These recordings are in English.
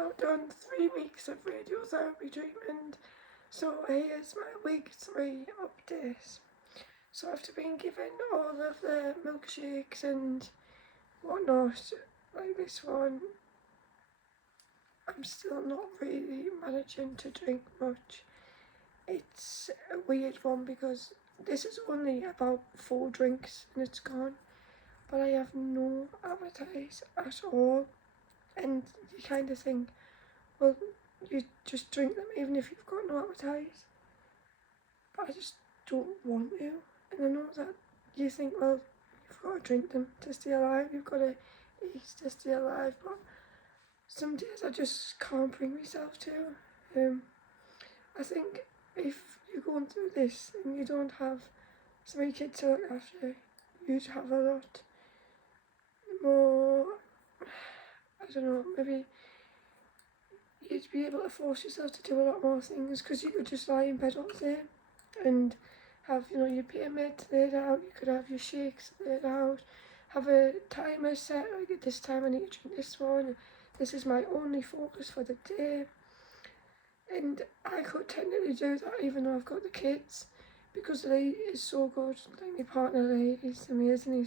now done 3 weeks of radiotherapy treatment. So here's my week 3 update. So after being given all of the milkshakes and whatnot, like this one, I'm still not really managing to drink much. It's a weird one because this is only about 4 drinks and it's gone, but I have no appetite at all. And you kind of think, well, you just drink them even if you've got no appetite. But I just don't want to. And I know that you think, well, you've got to drink them to stay alive, you've got to eat to stay alive, but some days I just can't bring myself to. I think if you're going through this and you don't have 3 kids to look after, you'd have a lot more, I don't know, maybe you'd be able to force yourself to do a lot more things, because you could just lie in bed all day and have, you know, your peer meds laid out, you could have your shakes laid out, have a timer set, like at this time I need to drink this one, this is my only focus for the day. And I could technically do that even though I've got the kids, because Lee is so good. Like my partner Lee, he's amazing.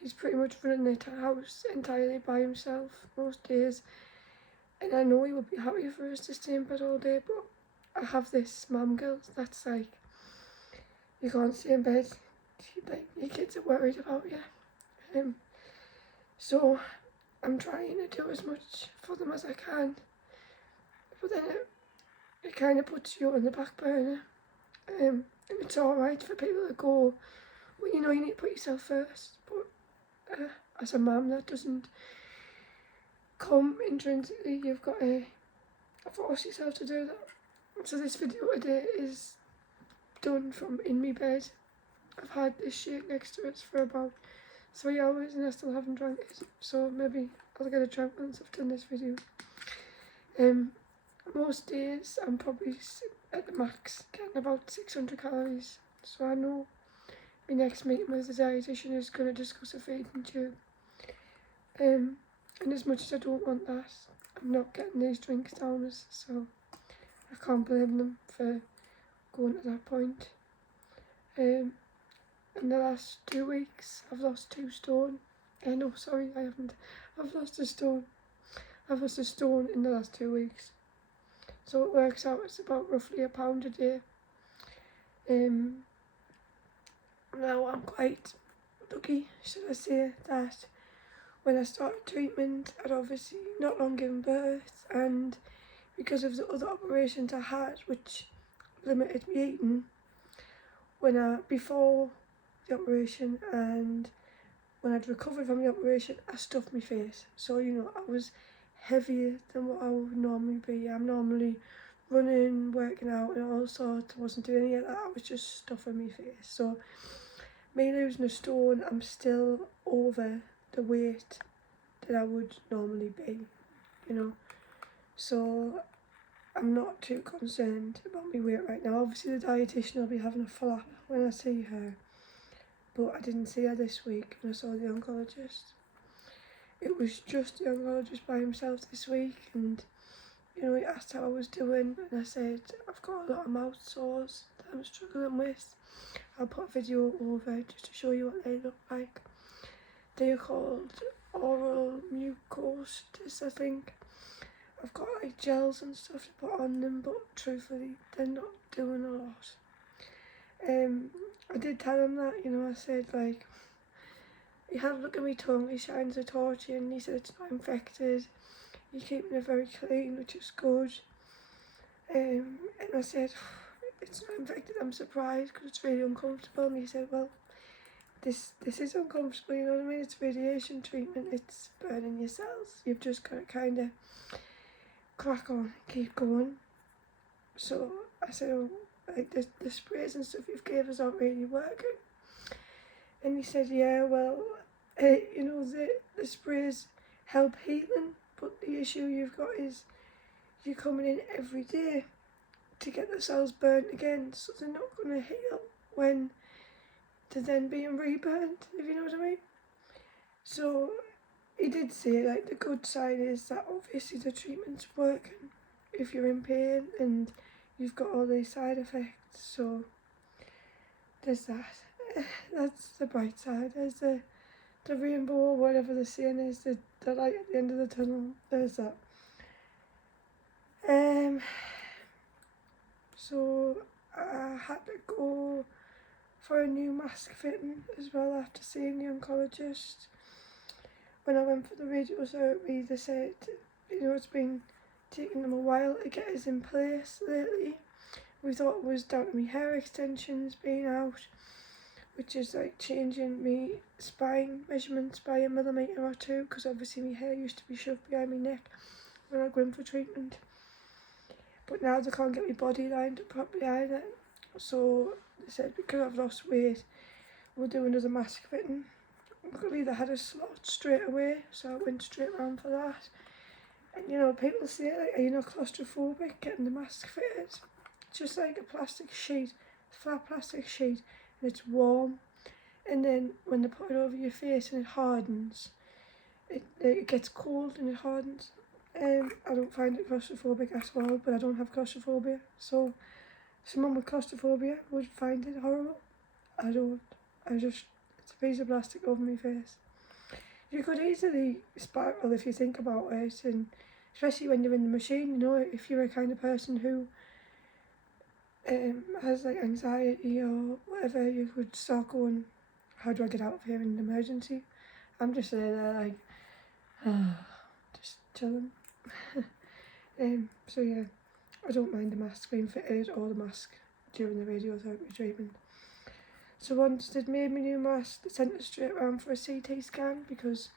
He's pretty much running the house entirely by himself most days. And I know he would be happy for us to stay in bed all day, but I have this mum guilt that's like, you can't stay in bed, like your kids are worried about you. So I'm trying to do as much for them as I can, but then it kind of puts you on the back burner. And it's alright for people to go, well, you know, you need to put yourself first, but as a mum, that doesn't come intrinsically. You've got to force yourself to do that. So this video today is done from in my bed. I've had this shake next to it for about 3 hours and I still haven't drank it, so maybe I'll get a drink once I've done this video. Most days I'm probably at the max, getting about 600 calories, so I know my next meeting with the dietitian is going to discuss a feeding tube. And as much as I don't want that, I'm not getting these drinks down, so I can't blame them for going to that point. In the last 2 weeks I've lost 2 stone. No, sorry, I haven't. I've lost a stone. I've lost a stone in the last 2 weeks. So it works out, it's about roughly £1 a day. Now I'm quite lucky, should I say, that when I started treatment I'd obviously not long given birth, and because of the other operations I had which limited me eating, before the operation and when I'd recovered from the operation, I stuffed my face. So, you know, I was heavier than what I would normally be. I'm normally running, working out and all sorts. I wasn't doing any of that, I was just stuffing my face. So me losing a stone, I'm still over the weight that I would normally be, you know. So I'm not too concerned about my weight right now. Obviously the dietitian will be having a flap when I see her, but I didn't see her this week and I saw the oncologist. It was just the oncologist by himself this week, and you know, he asked how I was doing and I said I've got a lot of mouth sores that I'm struggling with. I'll put a video over just to show you what they look like. They are called oral mucositis, I think. I've got like gels and stuff to put on them, but truthfully they're not doing a lot. I did tell him that, you know, I said like, he had a look at my tongue, he shines a torch in, he said it's not infected, you're keeping it very clean, which is good. And I said, it's not infected, I'm surprised because it's really uncomfortable. And he said, well, this is uncomfortable, you know what I mean, it's radiation treatment, it's burning your cells, you've just got to kind of crack on, keep going. So I said, oh, like the sprays and stuff you've gave us aren't really working. And he said, yeah, well, you know, the sprays help healing, but the issue you've got is you're coming in every day to get the cells burnt again, so they're not going to heal when they're then being reburnt, if you know what I mean. So he did say like the good side is that obviously the treatment's working if you're in pain and you've got all these side effects, so there's that. That's the bright side. There's the rainbow, or whatever the saying is, the light at the end of the tunnel. There's that. So I had to go for a new mask fitting as well after seeing the oncologist. When I went for the radiotherapy, they said, it's been taking them a while to get us in place lately. We thought it was down to my hair extensions being out, which is like changing me spine measurements by 1 millimetre or 2, because obviously my hair used to be shoved behind my neck when I go in for treatment. But now they can't get my body lined up properly either. So they said because I've lost weight, we'll do another mask fitting. Luckily they had a slot straight away, so I went straight round for that. And people say, like, are you not claustrophobic getting the mask fitted? It's just like a plastic sheet, flat plastic sheet, and it's warm. And then when they put it over your face and it hardens, it gets cold and it hardens. I don't find it claustrophobic at all, but I don't have claustrophobia. So someone with claustrophobia would find it horrible. I don't. It's a piece of plastic over my face. You could easily spiral if you think about it, and especially when you're in the machine, if you're a kind of person who has like anxiety or whatever, you could start going, how do I get out of here in an emergency? I'm just there like, just chilling. So yeah, I don't mind the mask being fitted or the mask during the radiotherapy treatment. So once they'd made me new mask, they sent us straight around for a CT scan, because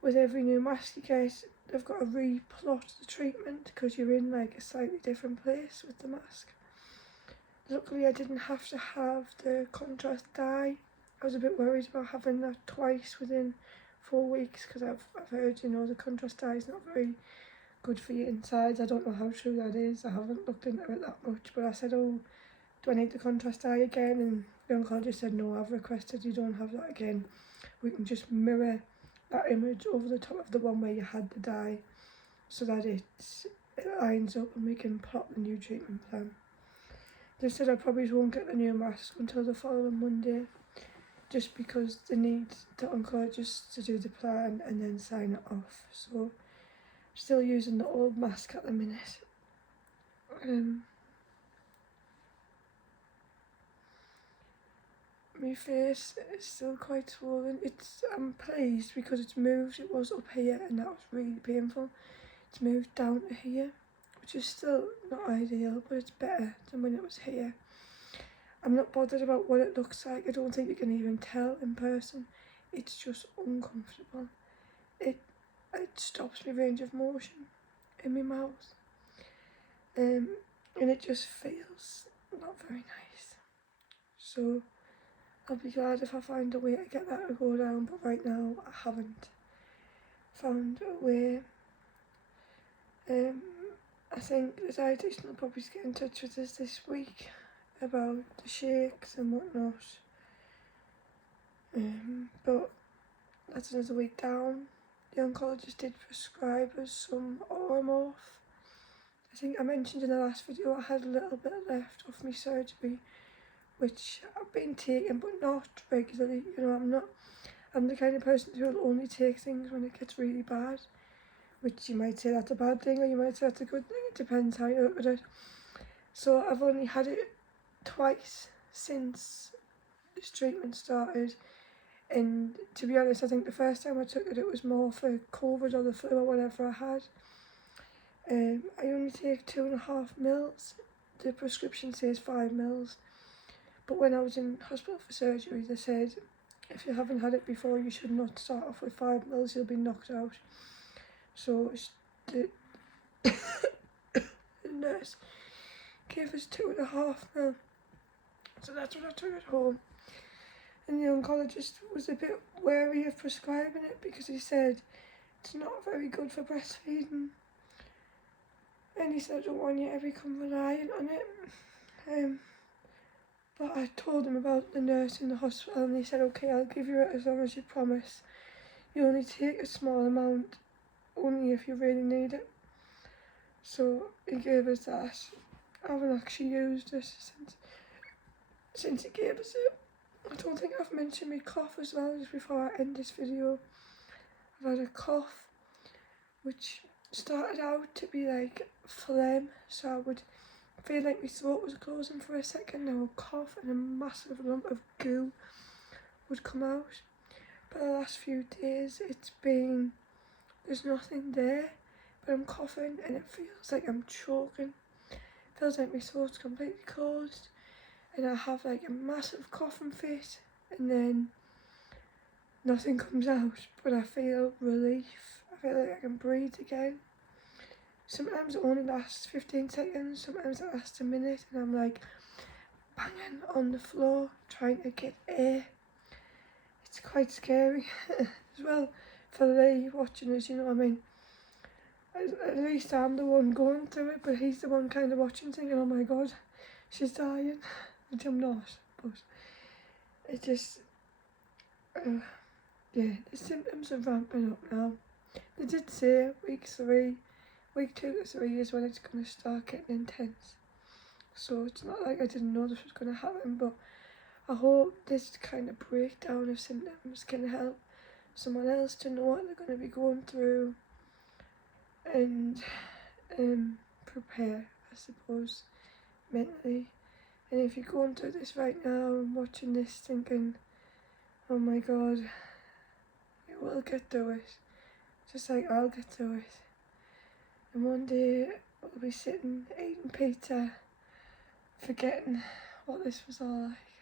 with every new mask you get, they've got to replot the treatment because you're in like a slightly different place with the mask. Luckily I didn't have to have the contrast dye. I was a bit worried about having that twice within 4 weeks, because I've heard, the contrast dye is not very good for your insides. I don't know how true that is. I haven't looked into it that much, but I said, oh, do I need the contrast dye again? And the oncologist said, no, I've requested you don't have that again. We can just mirror that image over the top of the one where you had the dye, so that it lines up and we can plot the new treatment plan. They said I probably won't get the new mask until the following Monday, just because they need the oncologist to do the plan and then sign it off. So I'm still using the old mask at the minute. My face is still quite swollen. I'm pleased because it's moved. It was up here and that was really painful. It's moved down to here, which is still not ideal, but it's better than when it was here. I'm not bothered about what it looks like. I don't think you can even tell in person. It's just uncomfortable. It stops my range of motion in my mouth. And it just feels not very nice. So I'll be glad if I find a way to get that to go down, but right now I haven't found a way. I think the dietitian will probably get in touch with us this week about the shakes and whatnot. But that's another week down. The oncologist did prescribe us some Oromorph. I think I mentioned in the last video I had a little bit left of my surgery, which I've been taking but not regularly. I'm the kind of person who will only take things when it gets really bad, which you might say that's a bad thing or you might say that's a good thing. It depends how you look at it. So I've only had it twice since this treatment started, and to be honest I think the first time I took it, it was more for COVID or the flu or whatever I had. I only take 2.5 mils. The prescription says 5 mils. But when I was in hospital for surgery, they said if you haven't had it before, you should not start off with 5 mils, you'll be knocked out. So the nurse gave us 2.5 mil. So that's what I took at home. And the oncologist was a bit wary of prescribing it because he said it's not very good for breastfeeding. And he said I don't want you to become reliant on it. But I told him about the nurse in the hospital and he said, okay, I'll give you it as long as you promise you only take a small amount, only if you really need it. So he gave us that. I haven't actually used it since he gave us it. I don't think I've mentioned my cough as well, just before I end this video. I've had a cough which started out to be like phlegm, so I would feel like my throat was closing for a second, I would cough and a massive lump of goo would come out. But the last few days there's nothing there, but I'm coughing and it feels like I'm choking. It feels like my throat's completely closed and I have like a massive coughing fit and then nothing comes out, but I feel relief. I feel like I can breathe again. Sometimes it only lasts 15 seconds, sometimes it lasts a minute and I'm like banging on the floor trying to get air. It's quite scary as well for Lee watching us, you know what I mean? At least I'm the one going through it, but he's the one kind of watching thinking, oh my god, she's dying, which I'm not, but it just, yeah, the symptoms are ramping up now. They did say week 2 to 3 is when it's going to start getting intense. So it's not like I didn't know this was going to happen, but I hope this kind of breakdown of symptoms can help someone else to know what they're going to be going through and prepare, I suppose, mentally. And if you're going through this right now and watching this thinking, oh my god, you will get through it, just like I'll get through it. And one day we'll be sitting eating pizza, forgetting what this was all like.